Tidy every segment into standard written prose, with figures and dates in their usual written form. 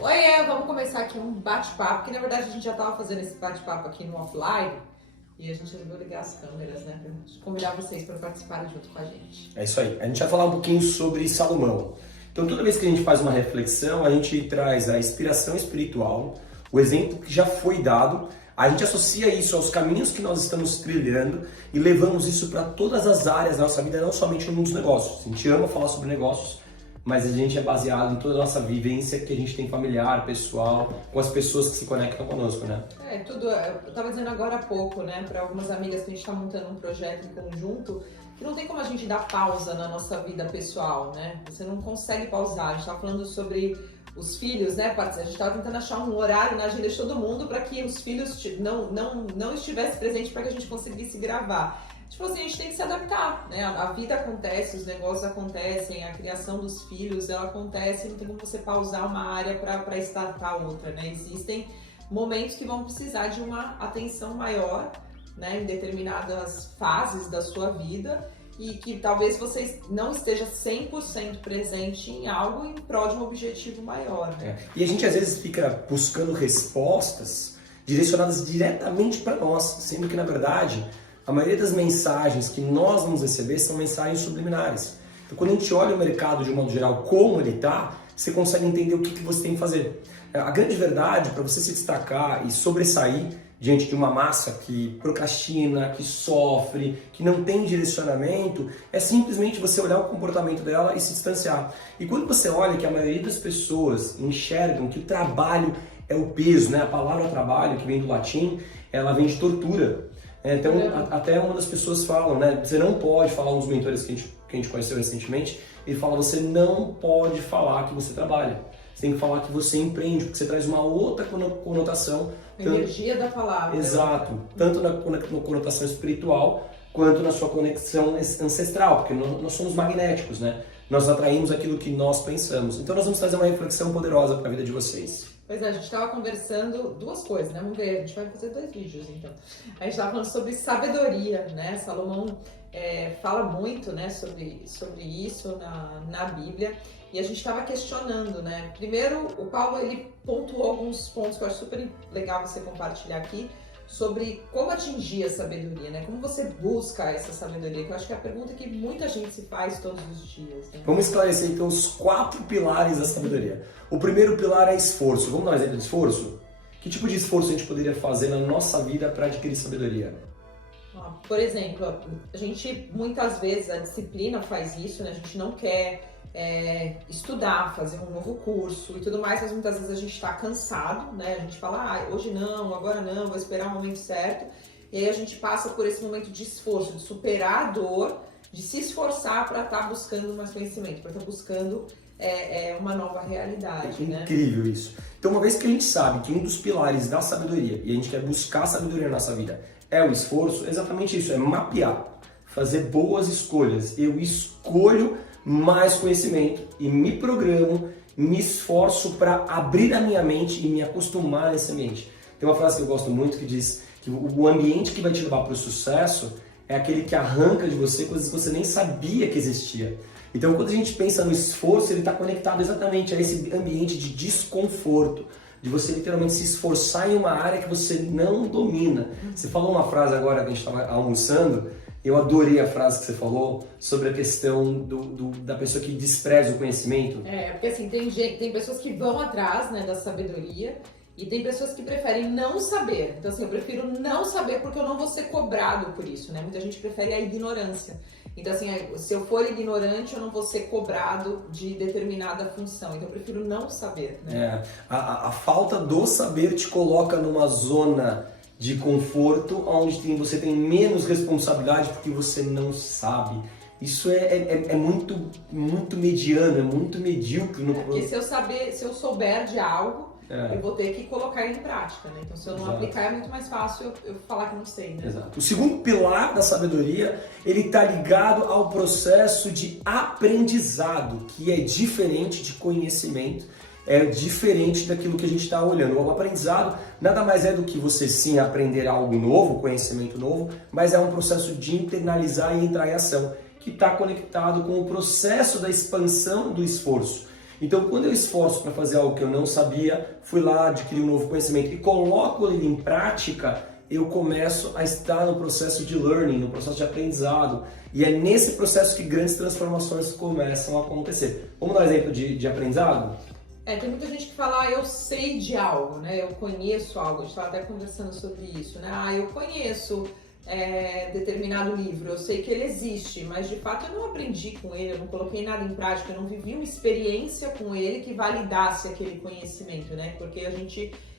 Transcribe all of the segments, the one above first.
Oiê, vamos começar aqui um bate-papo, que na verdade a gente já estava fazendo esse bate-papo aqui no offline e a gente resolveu ligar as câmeras, né, para convidar vocês para participarem junto com a gente. É isso aí. A gente vai falar um pouquinho sobre Salomão. Então, toda vez que a gente faz uma reflexão, a gente traz a inspiração espiritual, o exemplo que já foi dado, a gente associa isso aos caminhos que nós estamos trilhando e levamos isso para todas as áreas da nossa vida, não somente no mundo dos negócios. A gente ama falar sobre negócios, mas a gente é baseado em toda a nossa vivência que a gente tem familiar, pessoal, com as pessoas que se conectam conosco, né? Eu estava dizendo agora há pouco, né, para algumas amigas que a gente está montando um projeto em conjunto, que não tem como a gente dar pausa na nossa vida pessoal, né? Você não consegue pausar. A gente estava falando sobre os filhos, né, a gente estava tentando achar um horário na agenda de todo mundo para que os filhos não estivessem presentes para que a gente conseguisse gravar. Tipo assim, a gente tem que se adaptar, né? A vida acontece, os negócios acontecem, a criação dos filhos, ela acontece, não tem como você pausar uma área para startar outra, né? Existem momentos que vão precisar de uma atenção maior, né, em determinadas fases da sua vida e que talvez você não esteja 100% presente em algo em prol de um objetivo maior, né? E a gente às vezes fica buscando respostas direcionadas diretamente para nós, sendo que na verdade a maioria das mensagens que nós vamos receber são mensagens subliminares. Então, quando a gente olha o mercado de um modo geral, como ele está, você consegue entender o que você tem que fazer. A grande verdade, para você se destacar e sobressair diante de uma massa que procrastina, que sofre, que não tem direcionamento, é simplesmente você olhar o comportamento dela e se distanciar. E quando você olha que a maioria das pessoas enxergam que o trabalho é o peso, né? A palavra trabalho, que vem do latim, ela vem de tortura. Então, até uma das pessoas falam, né? Você não pode falar, um dos mentores que a gente conheceu recentemente, ele fala, você não pode falar que você trabalha. Você tem que falar que você empreende, porque você traz uma outra conotação. Energia da palavra. Exato. Tanto na conotação espiritual, quanto na sua conexão ancestral, porque nós somos magnéticos, né? Nós atraímos aquilo que nós pensamos. Então, nós vamos trazer uma reflexão poderosa para a vida de vocês. Pois é, a gente estava conversando duas coisas, né? Vamos ver, a gente vai fazer 2 vídeos, então. A gente estava falando sobre sabedoria, né? Salomão fala muito, né, sobre isso na Bíblia. E a gente estava questionando, né? Primeiro, o Paulo, ele pontuou alguns pontos que eu acho super legal você compartilhar aqui, sobre como atingir a sabedoria, né? Como você busca essa sabedoria, que eu acho que é a pergunta que muita gente se faz todos os dias, né? Vamos esclarecer então os 4 pilares da sabedoria. O primeiro pilar é esforço. Vamos dar um exemplo de esforço? Que tipo de esforço a gente poderia fazer na nossa vida para adquirir sabedoria? Por exemplo, a gente muitas vezes, a disciplina faz isso, né? A gente não quer estudar, fazer um novo curso e tudo mais, mas muitas vezes a gente está cansado, né? A gente fala, hoje não, agora não, vou esperar o momento certo. E aí a gente passa por esse momento de esforço, de superar a dor, de se esforçar para estar buscando mais conhecimento, para estar buscando uma nova realidade, né? Incrível isso. Então, uma vez que a gente sabe que um dos pilares da sabedoria, e a gente quer buscar sabedoria na nossa vida, é o esforço, é exatamente isso, é mapear, fazer boas escolhas. Eu escolho mais conhecimento e me programo, me esforço para abrir a minha mente e me acostumar nesse ambiente. Tem uma frase que eu gosto muito que diz que o ambiente que vai te levar para o sucesso é aquele que arranca de você coisas que você nem sabia que existia. Então, quando a gente pensa no esforço, ele está conectado exatamente a esse ambiente de desconforto, de você literalmente se esforçar em uma área que você não domina. Você falou uma frase agora que a gente estava almoçando, eu adorei a frase que você falou sobre a questão da pessoa que despreza o conhecimento. Porque assim, tem pessoas que vão atrás, né, da sabedoria e tem pessoas que preferem não saber. Então assim, eu prefiro não saber porque eu não vou ser cobrado por isso, né? Muita gente prefere a ignorância. Então assim, se eu for ignorante, eu não vou ser cobrado de determinada função. Então eu prefiro não saber, né? A falta do saber te coloca numa zona de conforto, onde você tem menos responsabilidade porque você não sabe. Isso é muito mediano, é muito medíocre. Porque se eu souber de algo, eu vou ter que colocar ele em prática, né? Então se eu não aplicar, é muito mais fácil eu falar que não sei, né? Exato. O segundo pilar da sabedoria, ele está ligado ao processo de aprendizado, que é diferente de conhecimento, é diferente daquilo que a gente está olhando. O aprendizado nada mais é do que você sim aprender algo novo, conhecimento novo, mas é um processo de internalizar e entrar em ação, que está conectado com o processo da expansão do esforço. Então, quando eu esforço para fazer algo que eu não sabia, fui lá, adquiri um novo conhecimento e coloco ele em prática, eu começo a estar no processo de learning, no processo de aprendizado. E é nesse processo que grandes transformações começam a acontecer. Vamos dar um exemplo de aprendizado? Tem muita gente que fala, eu sei de algo, né? Eu conheço algo. A gente estava até conversando sobre isso, né? Eu conheço determinado livro, eu sei que ele existe, mas de fato eu não aprendi com ele, eu não coloquei nada em prática, eu não vivi uma experiência com ele que validasse aquele conhecimento, né? Porque eu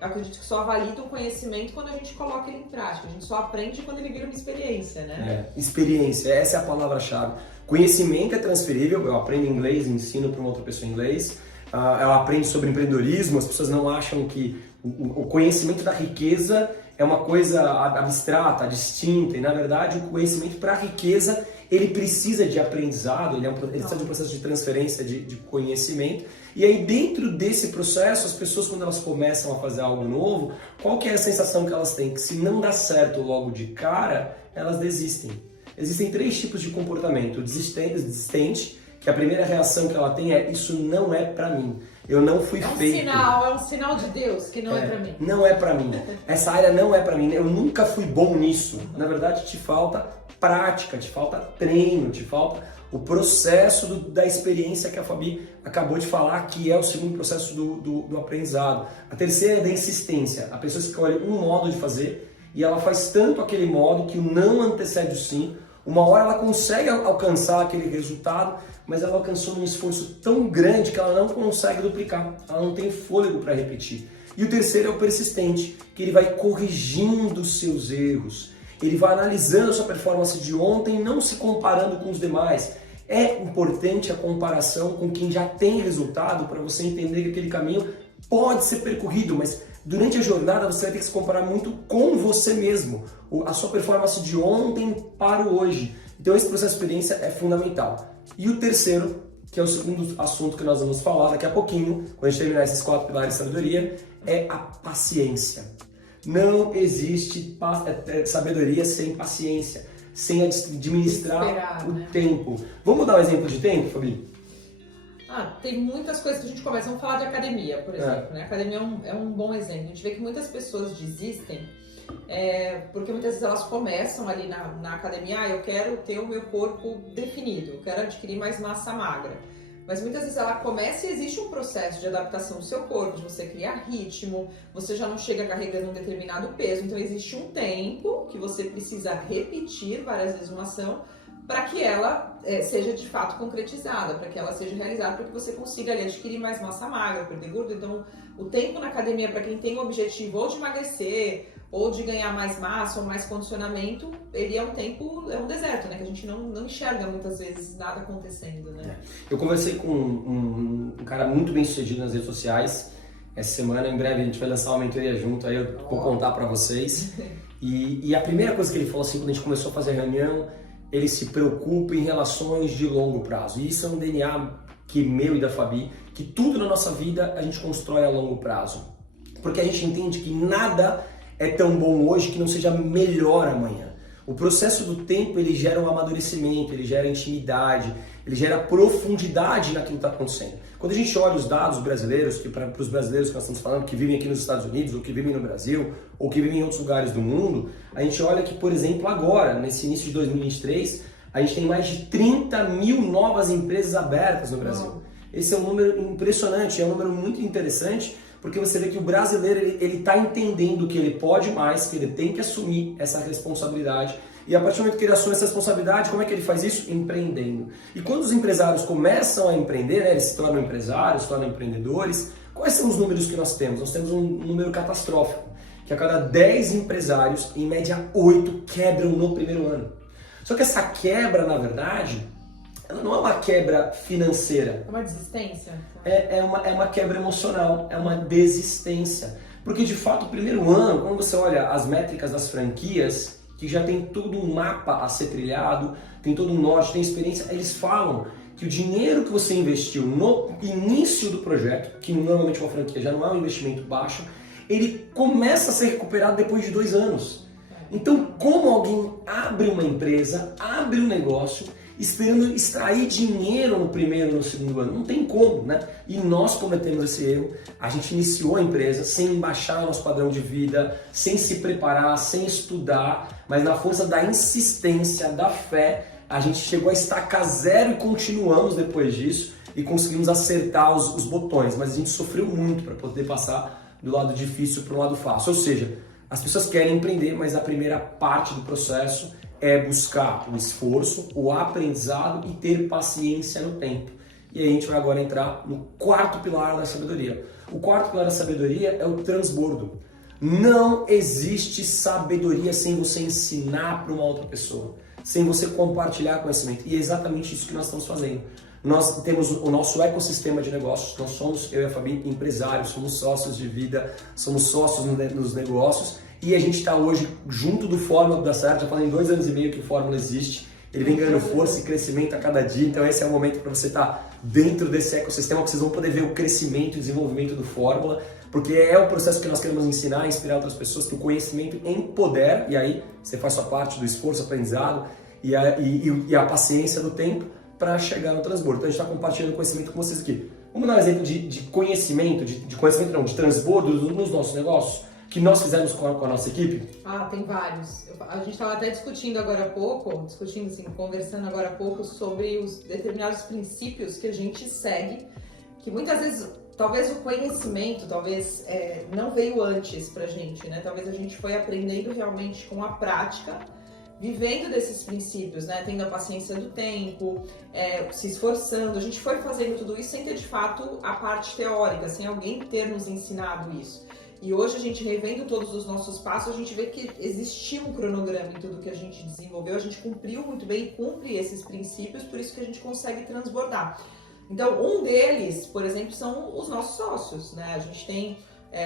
acredito que só valida um conhecimento quando a gente coloca ele em prática, a gente só aprende quando ele vira uma experiência, né? Experiência, essa é a palavra-chave. Conhecimento é transferível, eu aprendo inglês, ensino para uma outra pessoa inglês, eu aprendo sobre empreendedorismo, as pessoas não acham que o conhecimento da riqueza é uma coisa abstrata, distinta, e na verdade o conhecimento para a riqueza ele precisa de aprendizado, ele precisa de um processo de transferência de conhecimento. E aí dentro desse processo, as pessoas quando elas começam a fazer algo novo, qual que é a sensação que elas têm? Que se não dá certo logo de cara, elas desistem. Existem 3 tipos de comportamento. O desistente, que a primeira reação que ela tem é isso não é pra mim. Eu não fui feito. É um sinal de Deus que não é pra mim. Não é pra mim. Essa área não é pra mim. Eu nunca fui bom nisso. Na verdade, te falta prática, te falta treino, te falta o processo da experiência que a Fabi acabou de falar, que é o segundo processo do aprendizado. A terceira é da insistência. A pessoa escolhe um modo de fazer e ela faz tanto aquele modo que o não antecede o sim. Uma hora ela consegue alcançar aquele resultado, mas ela alcançou num esforço tão grande que ela não consegue duplicar, ela não tem fôlego para repetir. E o terceiro é o persistente, que ele vai corrigindo os seus erros, ele vai analisando a sua performance de ontem, não se comparando com os demais. É importante a comparação com quem já tem resultado para você entender que aquele caminho pode ser percorrido, mas durante a jornada você vai ter que se comparar muito com você mesmo, a sua performance de ontem para o hoje. Então esse processo de experiência é fundamental. E o terceiro, que é o segundo assunto que nós vamos falar daqui a pouquinho, quando a gente terminar esses 4 pilares de sabedoria, é a paciência. Não existe sabedoria sem paciência, sem administrar o tempo. Vamos dar um exemplo de tempo, Fabi? Tem muitas coisas que a gente começa. Vamos falar de academia, por exemplo. Né? A academia é um bom exemplo. A gente vê que muitas pessoas desistem porque muitas vezes elas começam ali na academia, eu quero ter o meu corpo definido, eu quero adquirir mais massa magra. Mas muitas vezes ela começa e existe um processo de adaptação do seu corpo, de você criar ritmo, você já não chega carregando um determinado peso, então existe um tempo que você precisa repetir várias vezes uma ação para que ela seja de fato concretizada, para que ela seja realizada, para que você consiga ali adquirir mais massa magra, perder gordura. Então, o tempo na academia para quem tem o objetivo ou de emagrecer, ou de ganhar mais massa, ou mais condicionamento, ele é um deserto, né? Que a gente não enxerga muitas vezes nada acontecendo, né? Eu conversei com um cara muito bem sucedido nas redes sociais essa semana, em breve a gente vai lançar uma mentoria junto, aí eu vou contar para vocês. E a primeira coisa que ele falou assim, quando a gente começou a fazer a reunião, ele se preocupa em relações de longo prazo. E isso é um DNA que meu e da Fabi, que tudo na nossa vida a gente constrói a longo prazo. Porque a gente entende que nada é tão bom hoje que não seja melhor amanhã. O processo do tempo ele gera um amadurecimento, ele gera intimidade, ele gera profundidade naquilo que está acontecendo. Quando a gente olha os dados brasileiros, que para os brasileiros que nós estamos falando, que vivem aqui nos Estados Unidos, ou que vivem no Brasil, ou que vivem em outros lugares do mundo, a gente olha que, por exemplo, agora, nesse início de 2023, a gente tem mais de 30 mil novas empresas abertas no Brasil. Esse é um número impressionante, é um número muito interessante, porque você vê que o brasileiro ele está entendendo que ele pode mais, que ele tem que assumir essa responsabilidade. E a partir do momento que ele assume essa responsabilidade, como é que ele faz isso? Empreendendo. E quando os empresários começam a empreender, né, eles se tornam empresários, se tornam empreendedores, quais são os números que nós temos? Nós temos um número catastrófico, que a cada 10 empresários, em média 8 quebram no primeiro ano. Só que essa quebra, na verdade, ela não é uma quebra financeira. É uma desistência? É uma quebra emocional, é uma desistência. Porque, de fato, o primeiro ano, quando você olha as métricas das franquias, que já tem todo um mapa a ser trilhado, tem todo um norte, tem experiência, eles falam que o dinheiro que você investiu no início do projeto, que normalmente uma franquia já não é um investimento baixo, ele começa a ser recuperado depois de 2 anos. Então, como alguém abre uma empresa, abre um negócio, esperando extrair dinheiro no primeiro, no segundo ano. Não tem como, né? E nós cometemos esse erro. A gente iniciou a empresa sem baixar o nosso padrão de vida, sem se preparar, sem estudar, mas na força da insistência, da fé, a gente chegou a estacar zero e continuamos depois disso e conseguimos acertar os botões, mas a gente sofreu muito para poder passar do lado difícil para o lado fácil. Ou seja, as pessoas querem empreender, mas a primeira parte do processo é buscar o esforço, o aprendizado e ter paciência no tempo. E aí a gente vai agora entrar no quarto pilar da sabedoria. O quarto pilar da sabedoria é o transbordo. Não existe sabedoria sem você ensinar para uma outra pessoa, sem você compartilhar conhecimento. E é exatamente isso que nós estamos fazendo. Nós temos o nosso ecossistema de negócios, nós somos, eu e a Fabi, empresários, somos sócios de vida, somos sócios nos negócios e a gente está hoje junto do Fórmula do Dar Certo, já falei em 2 anos e meio que o Fórmula existe, ele vem ganhando força e crescimento a cada dia, então esse é o momento para você estar dentro desse ecossistema, que vocês vão poder ver o crescimento e desenvolvimento do Fórmula, porque é o processo que nós queremos ensinar, inspirar outras pessoas, que o conhecimento empodera, e aí você faz sua parte do esforço, aprendizado e a paciência do tempo, para chegar no transbordo. Então a gente está compartilhando conhecimento com vocês aqui. Vamos dar um exemplo de conhecimento, de conhecimento não, de transbordo nos nossos negócios, que nós fizemos com a nossa equipe? Ah, tem vários. A gente estava até discutindo agora há pouco, conversando agora há pouco sobre os determinados princípios que a gente segue, que muitas vezes, talvez o conhecimento, não veio antes pra gente, né? Talvez a gente foi aprendendo realmente com a prática, vivendo desses princípios, né? Tendo a paciência do tempo, se esforçando. A gente foi fazendo tudo isso sem ter, de fato, a parte teórica, sem alguém ter nos ensinado isso. E hoje a gente, revendo todos os nossos passos, a gente vê que existia um cronograma em tudo que a gente desenvolveu, a gente cumpriu muito bem e cumpre esses princípios, por isso que a gente consegue transbordar. Então, um deles, por exemplo, são os nossos sócios, né? A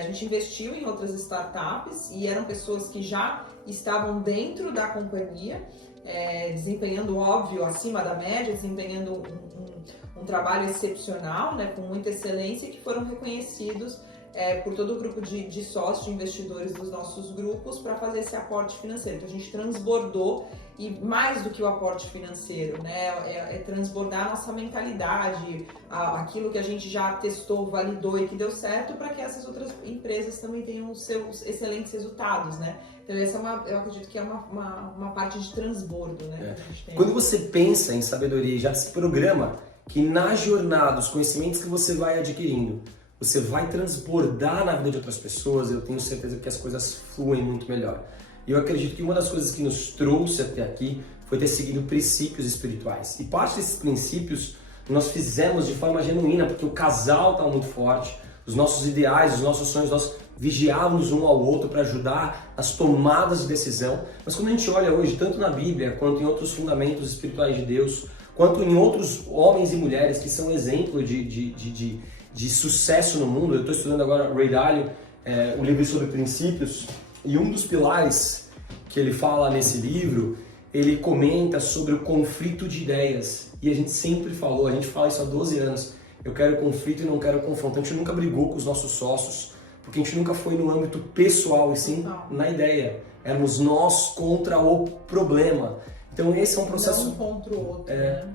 gente investiu em outras startups e eram pessoas que já estavam dentro da companhia, desempenhando, óbvio, acima da média, desempenhando um trabalho excepcional, né, com muita excelência, e que foram reconhecidos por todo o grupo de sócios, de investidores dos nossos grupos, para fazer esse aporte financeiro. Então a gente transbordou, e mais do que o aporte financeiro, né, é transbordar a nossa mentalidade, aquilo que a gente já testou, validou e que deu certo, para que essas outras empresas também tenham os seus excelentes resultados, né? Então essa eu acredito que é uma parte de transbordo, né? Que a gente tem. Quando você pensa em sabedoria e já se programa que na jornada, os conhecimentos que você vai adquirindo, você vai transbordar na vida de outras pessoas, eu tenho certeza que as coisas fluem muito melhor. E eu acredito que uma das coisas que nos trouxe até aqui foi ter seguido princípios espirituais. E parte desses princípios nós fizemos de forma genuína, porque o casal estava muito forte, os nossos ideais, os nossos sonhos, nós vigiávamos um ao outro para ajudar as tomadas de decisão. Mas quando a gente olha hoje, tanto na Bíblia, quanto em outros fundamentos espirituais de Deus, quanto em outros homens e mulheres que são exemplo de sucesso no mundo. Eu estou estudando agora Ray Dalio, o livro sobre princípios, e um dos pilares que ele fala nesse livro, ele comenta sobre o conflito de ideias. E a gente sempre falou, a gente fala isso há 12 anos, eu quero conflito e não quero confronto. A gente nunca brigou com os nossos sócios, porque a gente nunca foi no âmbito pessoal, e sim na ideia. Éramos nós contra o problema. Então esse é um processo... Não um contra o outro, né?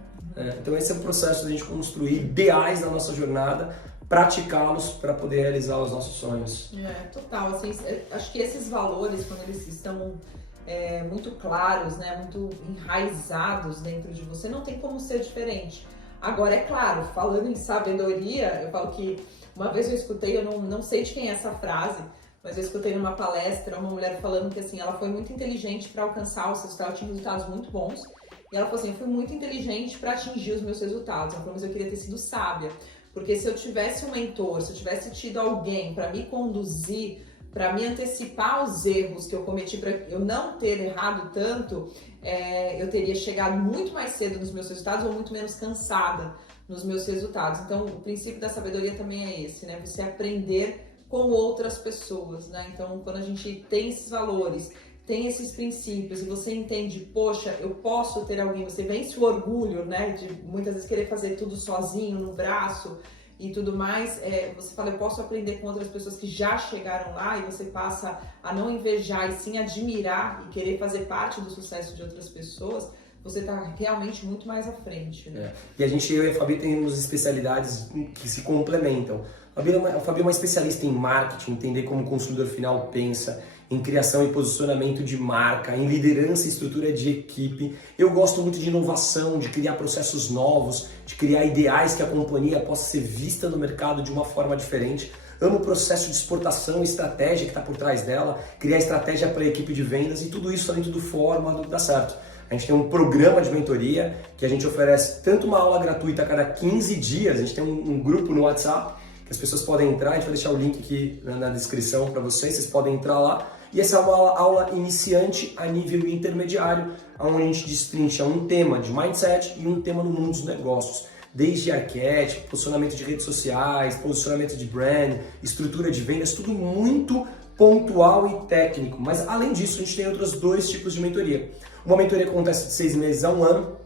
Então esse é um processo de a gente construir ideais na nossa jornada, praticá-los para poder realizar os nossos sonhos. Total. Assim, acho que esses valores, quando eles estão muito claros, né, muito enraizados dentro de você, não tem como ser diferente. Agora, é claro, falando em sabedoria, eu falo que uma vez eu escutei, eu não sei de quem é essa frase, mas eu escutei numa palestra uma mulher falando que assim, ela foi muito inteligente para alcançar os seus resultados, tinha resultados muito bons. E ela falou assim, eu fui muito inteligente para atingir os meus resultados. Ela falou, mas eu queria ter sido sábia. Porque se eu tivesse um mentor, se eu tivesse tido alguém para me conduzir, para me antecipar os erros que eu cometi, para eu não ter errado tanto, eu teria chegado muito mais cedo nos meus resultados ou muito menos cansada nos meus resultados. Então, o princípio da sabedoria também é esse, né? Você aprender com outras pessoas, né? Então, quando a gente tem esses valores, tem esses princípios e você entende, poxa, eu posso ter alguém, você vence o orgulho, né, de muitas vezes querer fazer tudo sozinho, no braço e tudo mais, você fala, eu posso aprender com outras pessoas que já chegaram lá, e você passa a não invejar e sim admirar e querer fazer parte do sucesso de outras pessoas, você está realmente muito mais à frente, né? E eu e a Fabi temos especialidades que se complementam. A Fabi é uma especialista em marketing, entender como o consumidor final pensa, em criação e posicionamento de marca, em liderança e estrutura de equipe. Eu gosto muito de inovação, de criar processos novos, de criar ideais que a companhia possa ser vista no mercado de uma forma diferente. Amo o processo de exportação e estratégia que está por trás dela, criar estratégia para a equipe de vendas e tudo isso dentro do Forma do Dá Certo. A gente tem um programa de mentoria que a gente oferece tanto uma aula gratuita a cada 15 dias, a gente tem um grupo no WhatsApp que as pessoas podem entrar, a gente vai deixar o link aqui na descrição para vocês podem entrar lá. E essa é uma aula iniciante a nível intermediário, onde a gente destrincha um tema de mindset e um tema no mundo dos negócios. Desde arquétipo, posicionamento de redes sociais, posicionamento de brand, estrutura de vendas, tudo muito pontual e técnico. Mas além disso, a gente tem outros 2 tipos de mentoria. Uma mentoria que acontece de 6 meses a 1 ano,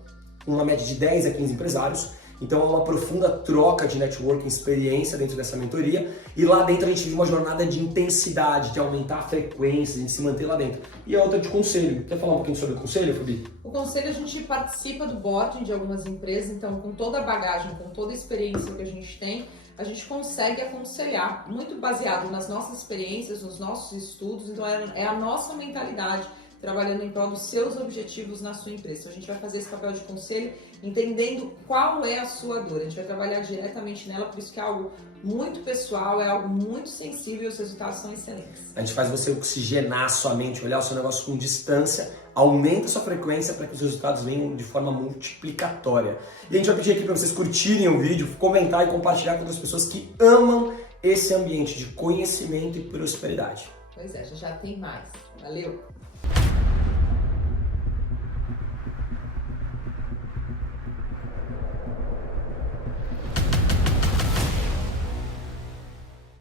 uma média de 10 a 15 empresários. Então é uma profunda troca de networking, experiência dentro dessa mentoria. E lá dentro a gente vive uma jornada de intensidade, de aumentar a frequência, de se manter lá dentro. E a outra de conselho. Quer falar um pouquinho sobre o conselho, Fabi? O conselho, a gente participa do board de algumas empresas, então com toda a bagagem, com toda a experiência que a gente tem, a gente consegue aconselhar, muito baseado nas nossas experiências, nos nossos estudos, então é a nossa mentalidade trabalhando em prol dos seus objetivos na sua empresa. Então, a gente vai fazer esse papel de conselho, entendendo qual é a sua dor. A gente vai trabalhar diretamente nela, por isso que é algo muito pessoal, é algo muito sensível e os resultados são excelentes. A gente faz você oxigenar a sua mente, olhar o seu negócio com distância, aumenta a sua frequência para que os resultados venham de forma multiplicatória. E a gente vai pedir aqui para vocês curtirem o vídeo, comentar e compartilhar com outras pessoas que amam esse ambiente de conhecimento e prosperidade. Pois é, já tem mais. Valeu!